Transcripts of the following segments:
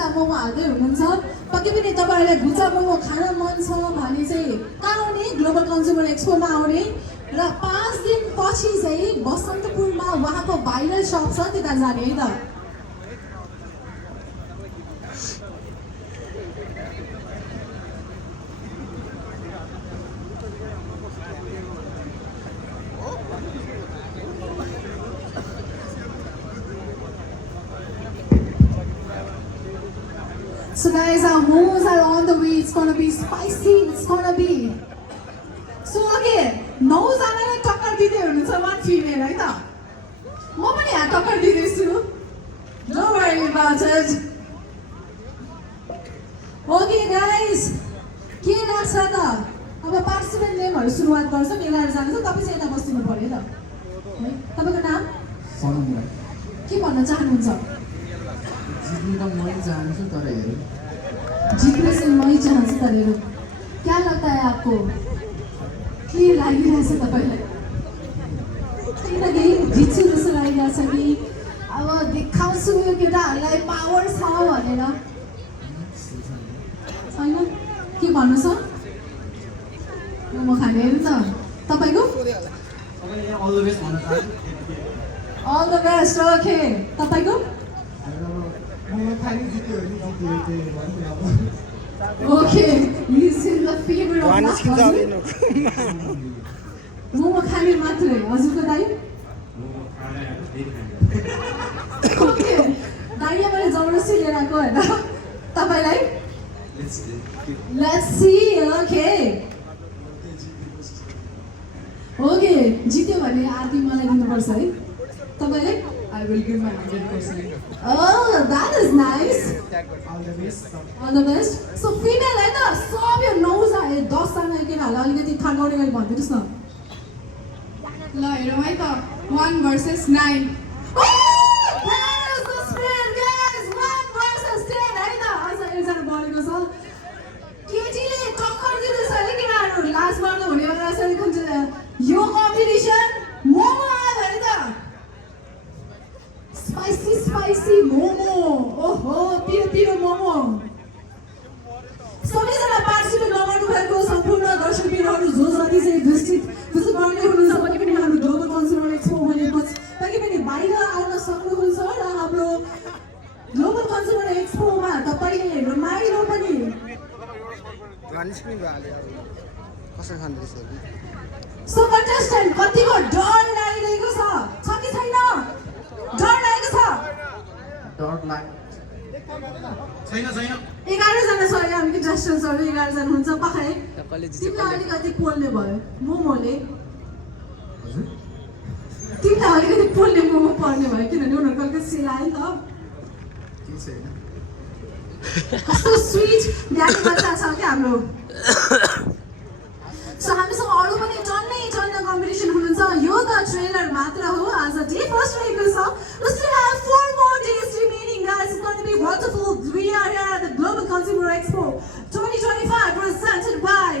गुच्चा मोमो हाल्दै हुनुहुन्छ पक्कै पनि तपाईहरुलाई गुच्चा मोमो खान मन छ भने चाहिँ कहाँ आउने ग्लोबल कन्ज्युमर एक्सपोमा आउने र 5 दिन पछि चाहिँ बसन्तपुरमा उहाँको भाइरल शप छ त्यता जाने है त So guys, our momos are on the way. It's gonna be spicy. It's gonna be. So again, 9 जनाले टक्कर दिँदै हुनुहुन्छ one female है त म पनि यहाँ टक्कर दिँदैछु Don't worry about it. Okay guys, के लाग्छ त अब पार्टिसिपेन्ट नेमहरु सुरुवात गर्छौं 11 जना छ तपाई चाहिँ यता बस्दिनु पर्यो त है तपाईको नाम सनम राई के भन्न चाहनुहुन्छ जित्नु त मै चाहन्छु तर हेरौँ जीतने से मैं चाहन्छु तर हेरौँ क्या लगता है आपको के लागिरहेछ तपाईलाई किनकि जित्छु जस्तो लागिरहेछ कि अब देखाउँछु यो केटाहरूलाई पावर छ भनेर छैन के भन्नु छ मोमो खाने हेर्नु त तपाईको अल द बेस्ट भन्न चाहन्छु अल द बेस्ट ओके तपाईको Okay, this is the favorite of last person. Momo खाने मात्रै हजुरको दाइ ओके दाइले मैले जबरजस्ती लिएर आएको हैन तपाईलाई लेट्स सी ओके ओके जित्यो भने आदि मलाई दिनुपर्छ है तपाईले I will give my 100%. Oh, that is nice. All the best. All the best. So female है त सब यो 9 जना 10 जना केटाहरुलाई अलिकति थागाउने गरी भनिदिनुस् न ल हेरौँ है त 1 versus 9 That is the spirit, guys. 1 versus 10 है त आज एकजना बढेको छ केटीले टक्कर दिँदैछ है केटाहरु लास्ट बार हुने बेला चाहिँ यो कम्पिटिसन मोमो आयो है त spicy momo ओहो पिरो मोमो सबैजना पार्टिसिपेट गर्नु भएको सम्पूर्ण दर्शकबिनहरु जो जति चाहिँ विजिट गर्ने हुनुहुन्छ पनि पनि हाम्रो ग्लोबल कन्ज्युमर एक्सपो भने पक्कै पनि बाहिर आउन सक्नुहुन्छ र हाम्रो ग्लोबल कन्ज्युमर एक्सपोमा तपाईले रमाइलो पनि सो कन्टेस्टेन्ट कतिको डर लागिरहेको छ कि छैन डर लागेको छ डर लाग्छ छैन 11 जना छ यहाँ हामी जस्टर्सहरु 11 जना हुन्छ पखाइ तिमीलाई अलिकति पोल्ने भयो मोमोले तिमीलाई अलिकति पोल्ने मोमो पर्ने भयो किनभने उनीहरुको अलिकति सिलायो नि त के छैन कस्तो स्वीट ड्याडी बच्चा छ के हाम्रो सो हामीसँग अरु पनि टन्नै कम्पिटिसन हुनुहुन्छ यो त ट्रेलर मात्र हो आज डे फर्स्ट रहेको छ we still have 4 more days remaining guys it's going to be wonderful we are here at the Global Consumer Expo 2025 presented by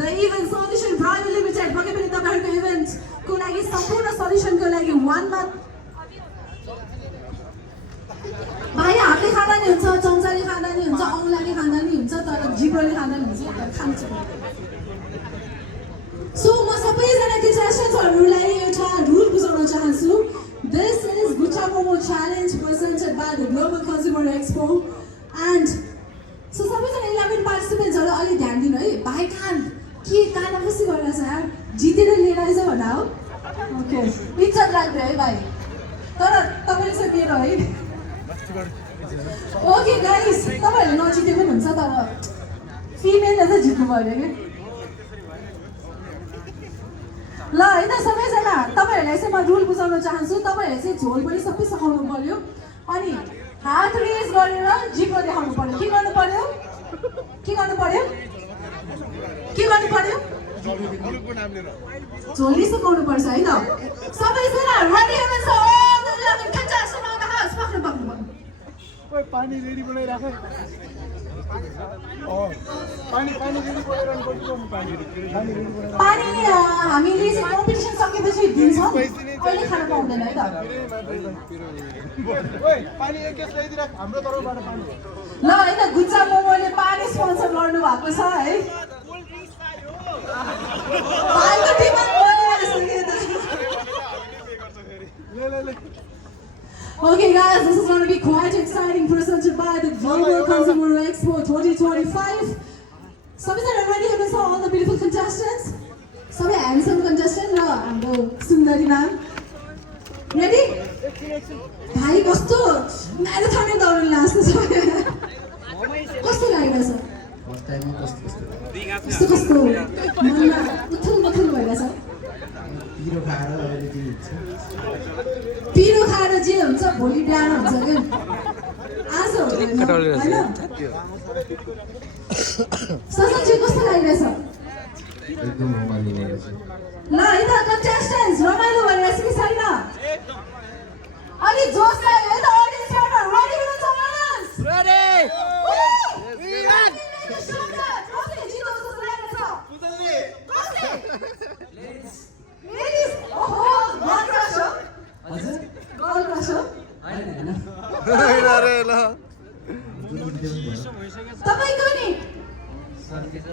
the Event Solution Private Limited पक्कै पनि तपाईहरुको इभेन्ट को लागि सम्पूर्ण सल्युसनको लागि 1 month भाइ हातले खाँदा नि हुन्छ चम्चाले खाँदा नि हुन्छ औँलाले खाँदा नि हुन्छ तर जिब्रोले खाँदा नि हुन्छ खान्छ So, म सबैजना कन्टेस्टेन्ट्सहरुलाई एउटा रुल बुझाउन चाहन्छु This is Gucha Momo Challenge presented by the Global Consumer Expo and so सबैजना 11 पार्टिसिपेन्ट्सहरु अलि ध्यान दिनु है भाइ कान खुसी गरिरहेछ यार जितेर लिएर आइज भन्दा हो ओके इज्जत राख्दै है भाइ तर तपाईले चाहिँ दिएर है ओके गाइस तपाईहरुले नजिते पनि हुन्छ तर फिमेलले चाहिँ जित्नु पर्यो के ल है त सबैजना तपाईहरुलाई चाहिँ म रुल बुझाउन चाहन्छु तपाईहरुले चाहिँ झोल पनि सबै सकाउनु पर्यो अनि हात रेज गरेर जिब्रो देखाउनु पर्यो के गर्नु पर्यो झोली सकाउनु पर्छ है त सबैजना रेडी हुनुहुन्छ all the 11 contestants on the house पक्नु ओइ पानी रेडी बनाइ राख पानी हामीले चाहिँ कम्पिटिसन सकेपछि दिन्छौँ अहिले खान पाउँदैन है त ल होइन गुच्चा मोमोले पानी स्पोन्सर गर्नु भएको छ है पानीको डिमान्ड बढिरहेको छ के त Okay guys, this is going to be quite exciting, presented by the Global Consumer Expo 2025. सबैजना ready हुनुहुन्छ all the beautiful contestants? सबै handsome contestant र हाम्रो सुन्दरी म्याम रेडी? भाइ कस्तो म्याराथन दौड्न लाग्छ कस्तो लागिरहेछ? कस्तो कस्तो मनमा उथल पुथल भइरहेछ? पिरो खाएर जे हुन्छ भोलि बिहान हुन्छ क्या आज होइन ससक चाहिँ कस्तो लागिरहेछ एकदम रमाइलो रहेछ ल है त कन्टेस्टेन्ट्स रमाइलो भइरहेछ कि छैन अलि जोस लाग्यो है त अडियन्सबाट रेडी हुनुहुन्छ मानिस रेडी तपाईको नि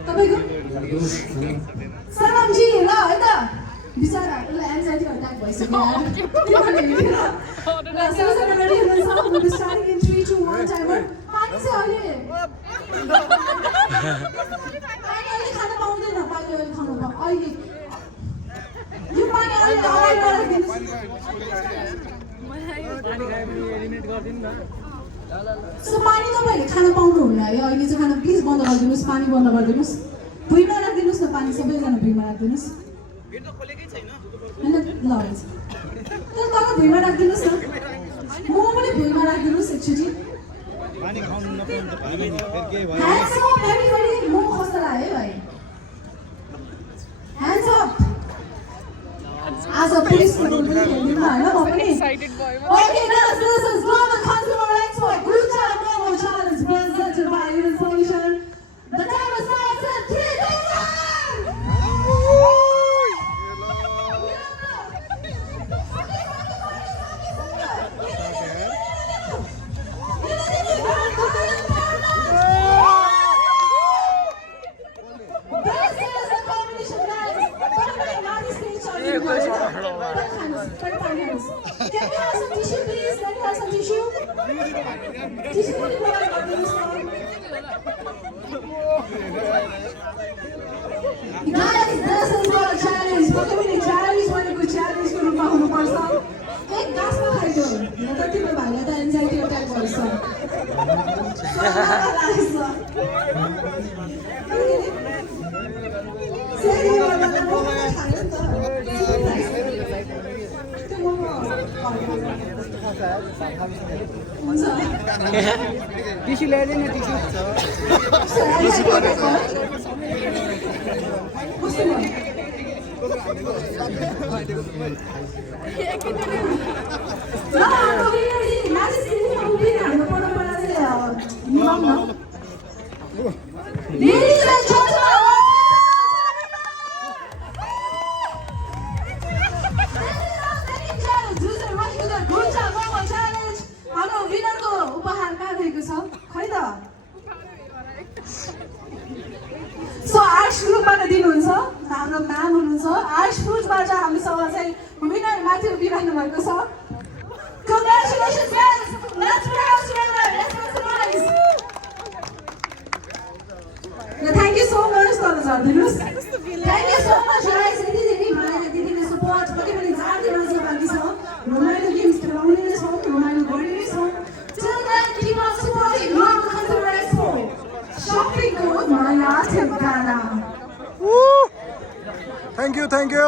तपाईको सलामजी ल है त बिचारा उसले एन्जाइटी अट्याक भइसक्यो सबैजना रेडी हुनुहुन्छ स्टार्टिङ इन 3 2 1 टाइमर पानी चाहिँ अहिले खान पाउँदैन पानी अहिले खानु अहिले यो पानी अहिले अगाडि राखिदिनुहोस् सो पानी तपाईँहरूले खान पाउनुहुन्न है अहिले चाहिँ खाना प्लिज बन्द गरिदिनुहोस् पानी बन्द गरिदिनुहोस् भुइँमा राखिदिनुहोस् न पानी सबैजना भुइँमा राखिदिनुहोस् होइन ल तर तल भुइँमा राखिदिनुहोस् न मोमो पनि भुइँमा राखिदिनुहोस् एकचोटि मोमो कस्तो लाग्यो है भाइ ह्यान्ड्स अप आज पुलिसको रोल पनि खेल्दिनँ होइन म पनि Okay guys, this is Global Consumer Expo Gucha Momo Challenge presented by Union Solution. The time is starts at 3 Can we have some tissue, please? Can we have some tissue? Tissue for the boy. Guys, this is not a challenge. Pagka may challenge, भनेको challenge को रूपमा हुनुपर्छ. एक गासमा खाइदियो. न त तिम्रो भाइलाई त एन्जाइटी अट्याक भइछ. टिस्यु ल्याइदिए नि tissue Ladies and gentlemen, So Ash ग्रुपबाट दिनुहुन्छ हाम्रो म्याम हुनुहुन्छ आश फ्रुटबाट हामीसँग चाहिँ विनर माथि उभिरहनु भएको छ Congratulations guys let's put our hands together let's maximize Thank you so much thank you so much guys यति धेरै भाइले दिदीले सपोर्ट पक्कै पनि जाँदै रहेछ बाँकी छ रमाइलो गेम्स खेलाउने नै छौँ रमाइलो गर्ने नै छौँ Till then keep on supporting Global Consumer Expo Shopping with Maya Tempana Thank you.